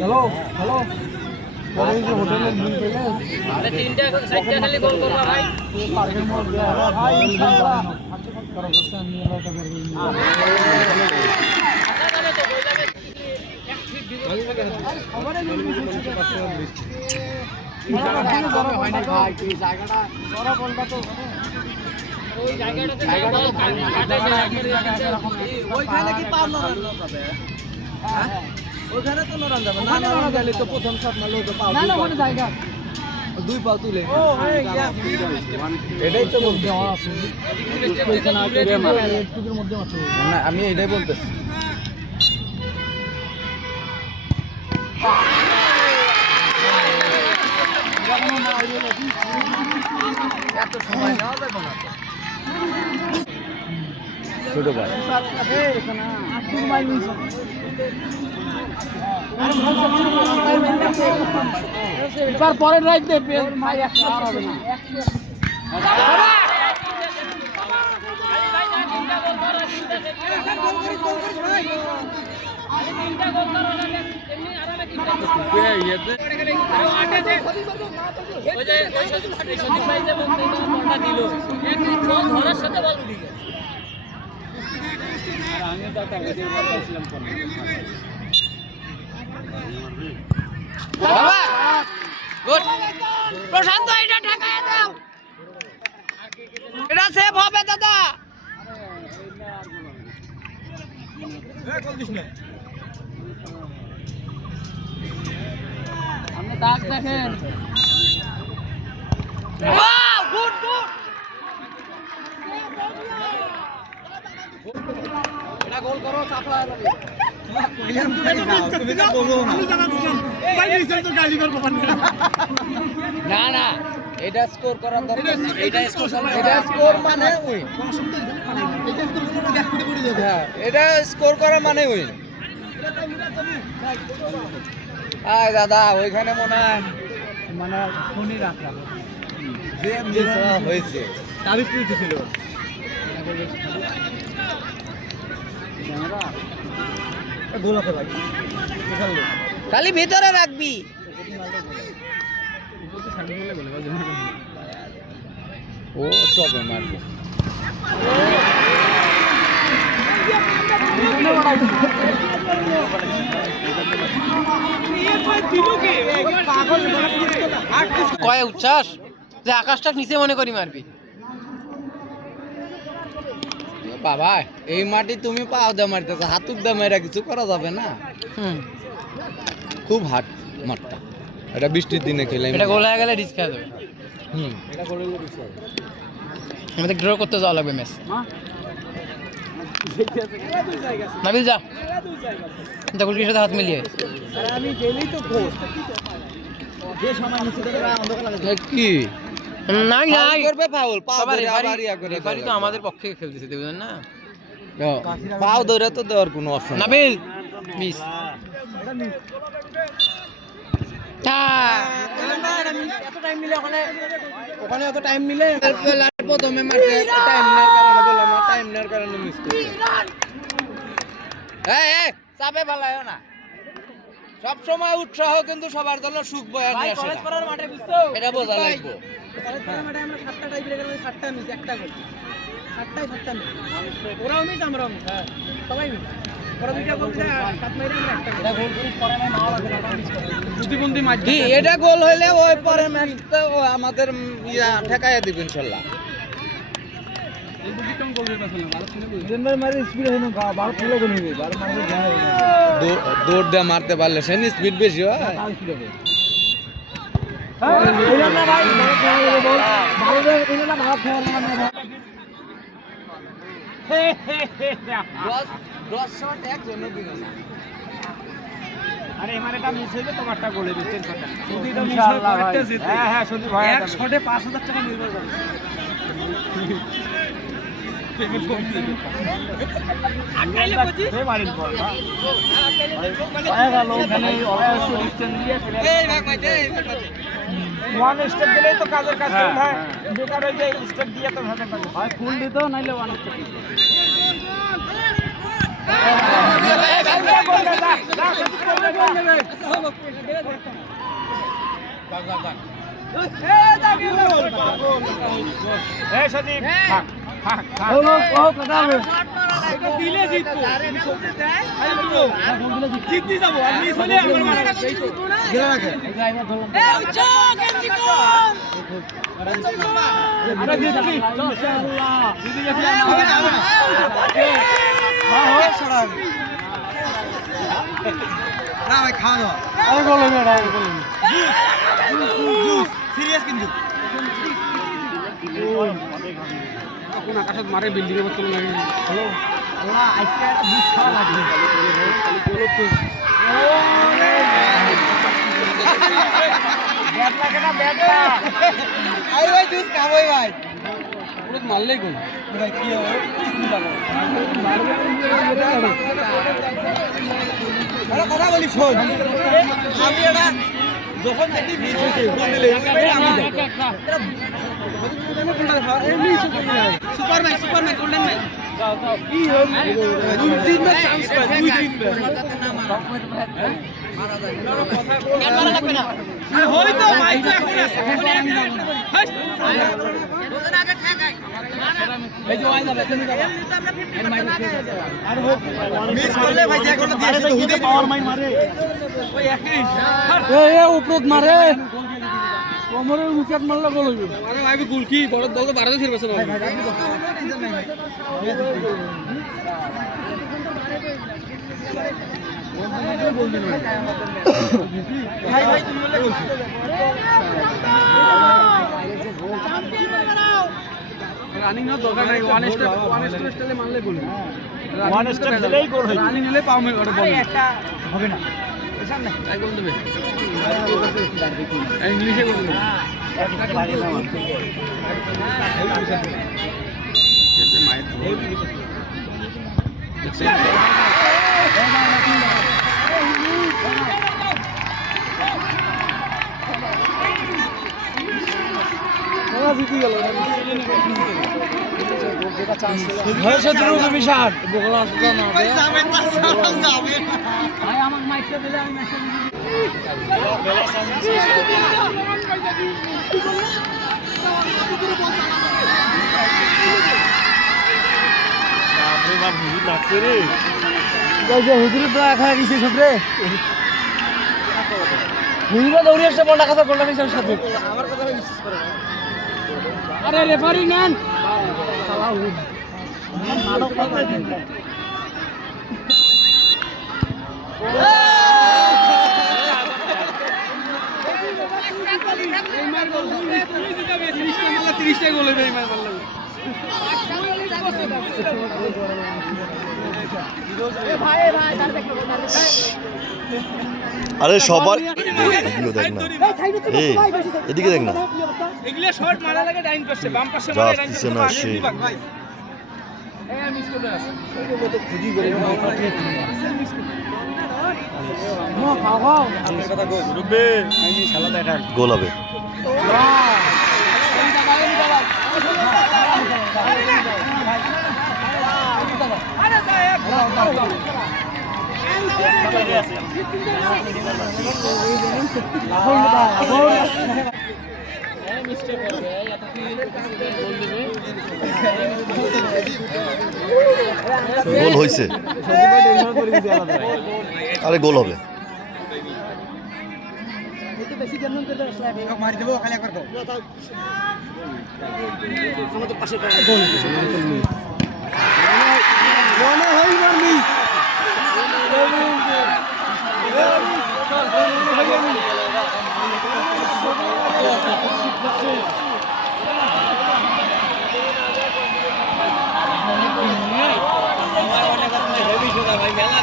Hello hello হোটেলের বিল পেলে আরে তিনটা চারটা খালি গোল করবা ভাই পার্কের মধ্যে ভাই ওইখানে কি পার নরান যাবে? ওইখানে তো নরান যাবে না, নরান গেলে তো প্রথম শট মারলে তো পাও, না না ওখানে জায়গা দুই পাও তুলে। ও এটাই তো বলতে আমি এটাই বলতেছি। এত সময় নেওয়া যাবে না তো। ছোট ভাই পরের রাইট দেবে ভাই একশো হবে না। প্রশান্ত এটা ঠেকায় দাও, এটা সেভ হবে দাদা। আপনি দাগ দেখেন। গুড গুড, এটা গোল করো, চাপড়া লাগে। না না, এটা স্কোর করার দরকার নেই, এটা স্কোর মানে উইন। হ্যাঁ, এটা স্কোর করা মানে উইন। আয় দাদা, ওইখানে মনে হয় মানে শনি রাখলাম যে মিস হয়েছে তাবিজ পেয়েছিল গোল আছে ভাই, খালি ভিতরে রাখবি। ও টপে মারবে। কয় উচ্ছ্বাস যে আকাশটা নিচে মনে করি মারবি। বাবা এই মাটি তুমি পাও দা মারতেছ, হাতুক দা মেরা কিছু করা যাবে না। খুব হাট মাঠটা, এটা বৃষ্টির দিনে খেলে এটা গোল হয়ে গেলে রিস্ক হয়ে যাবে। এটা করে রিস্ক হবে, আমাদের ড্র করতে যাওয়া লাগবে ম্যাচ। নাবিল যা, গোলকির সাথে হাত মিলিয়ে। আমি গেলেই তো গোল, যে সময় নিচে থেকে অন্ধকার লাগে কি নাই নাই করবে ফাউল, পাও ধরে আবার ইয়া করে। রেফারি তো আমাদের পক্ষে খেলতেছে, বুঝলেন না? পাও ধরে তো দেওয়ার কোনো অপশন। নাবিল মিস, এত টাইম মিলে ওখানে এত টাইম মিলে প্রথমে মারতে টাইম নেওয়ার কারণে বললাম, টাইম নেওয়ার কারণে মিস করছে। এই চাপে ভালো না, সব সময় উৎসাহ কিন্তু সবার জন্য সুখ বয়ে নিয়ে আসে না, এটা বোঝা লাগবে। মাঠে আমরা 7টা টাইপের গেলে 7টা মিস, একটা গোল, 7টায় 7টা মিস। ওরাও মিস, আমরাও মিস, সবাই মিস। ওরা দুইটা গোল দিলে 7 মাইরে আমরা একটা গোল। এটা গোল করে না, নাও লাগে না, মিস করে প্রতিবন্ধী ম্যাচ। কি এটা গোল হইলে ওই পরের ম্যাচটা আমাদের ইয়া ঠেকাইয়া দিবেন ইনশাআল্লাহ। এই দুটো কম গোল দিতেছ না, ভালো ছিল। দিনবার মারি স্পিড হইনো, ভালো খেলে গোল হইবে, ভালো মারবে যায় না। দৌড় দিয়ে মারতে পারলে সে স্পিড বেশি হয়। তাই ছিল বে হ্যাঁ, বললাম না ভাই, ভালো খেলা বল, ভালো বললাম না, ভালো খেলা না ভাই। 10 শট এক জন্য দিল না। আরে এমারেটা মিস হইবে, তোমারটা গোলে দিতে কথা। শুধু এটা মিস হয়, পরেরটা জিতে। হ্যাঁ হ্যাঁ, শুধু ভাই এক শটে 5000 টাকা নির্ভর করে। পেমেন্ট কম দিবে। আগাইলে বুঝি সে মারিন বল না। আয় গেল ওখানে অবশ্য ডিসটেন্স দিয়ে খেলে। এই ভাগ ভাই দে, ওয়ান স্টেপ দিলেই তো কাজের কাজ করতে হয়, বেকার হয়ে যায় স্টেপ দিয়ে তো ভালো কাজ হয়। ফুল দিতো নাইলে ওয়ান স্টেপ। আকাশত মারে বিল্ডিং এর মতন লাগে হ্যালো ওরা আজকে একটা দুধ খাওয়া লাগবে ব্যাট লাগে না ব্যাট না আরে ভাই জুস খাবোই ভাই পুরো মারলেই কোন ভাই কি হবে আরে কথা বলি শোন আমি এটা যখন দেখি মিস হইছে গোল দিলে আমি সুপারম্যান গোল্ডেন ম্যান কি হল দুই তিন ম্যাচ চান্স পায় দুই তিন ম্যাচ মারা লাগবে না হই তো ভাই তো এখন আছে ওজন আগে ঠেকাই এই যে ওয়াই যাবে তুমি যাবে আর হোক মিস করলে ভাই যে একটা দিয়েছে তো হুদে পাওয়ার মাইন মারে ওই একই এ উপরত মারে কোমরের উইকেট মারলে গোল হইবে আরে ভাই গোল কি বড় বল তো 12 ছিল বসে না ভাই ভাই তুমি বললে গোল রানিং না দরকার নাই ওয়ান স্টেপ স্টাইলে মারলে গোল ওয়ান স্টেপ দিলেই গোল হয় রানিং নিলে পাও ওটা বল একটা হবে না সামনে তাই গোল দেবে ইংলিশে গোল দেবে একটা ভারী না জিতে গেল হয়েছে দ্রুত বিশাল বগলা আসতো না ভাই যাবেন না যাবেন ভাই আমাকে মাইকটা দিলে আমি ম্যাচটা বাপরে বাপ হুজুর লাগছে রে কইছে হুজুর তো একা গেছে সবরে হুজুর দৌড়ে এসে বলটা কাছে গোলটা নিছে সাথে আমার কথা বিশ্বাস করে আরে রেফারি নেন শালা নাটক করতে দিন এই মার গোল তুই জিতাবে 30 টা মারলে 30 টা গোল হবে এই মার মারলে আরে সবার দেখ না এই এদিকে দেখ না এগুলা শট মারা লাগে ডাইন পাশে বাম পাশে যা মারে ডাইন আসছে না সে ভাই এই মিস করে আছে এই মতো খুঁজি করে নো খাও খাও আপনার কথা কই রুবে আমি খেলা দেখা গোল হবে আরে দা এক গোল হয়েছে আরে গোল হবে মারি দেবো খালি একবার দাও আমাদের পাশে মনে হয় মারবি ভাই মেলা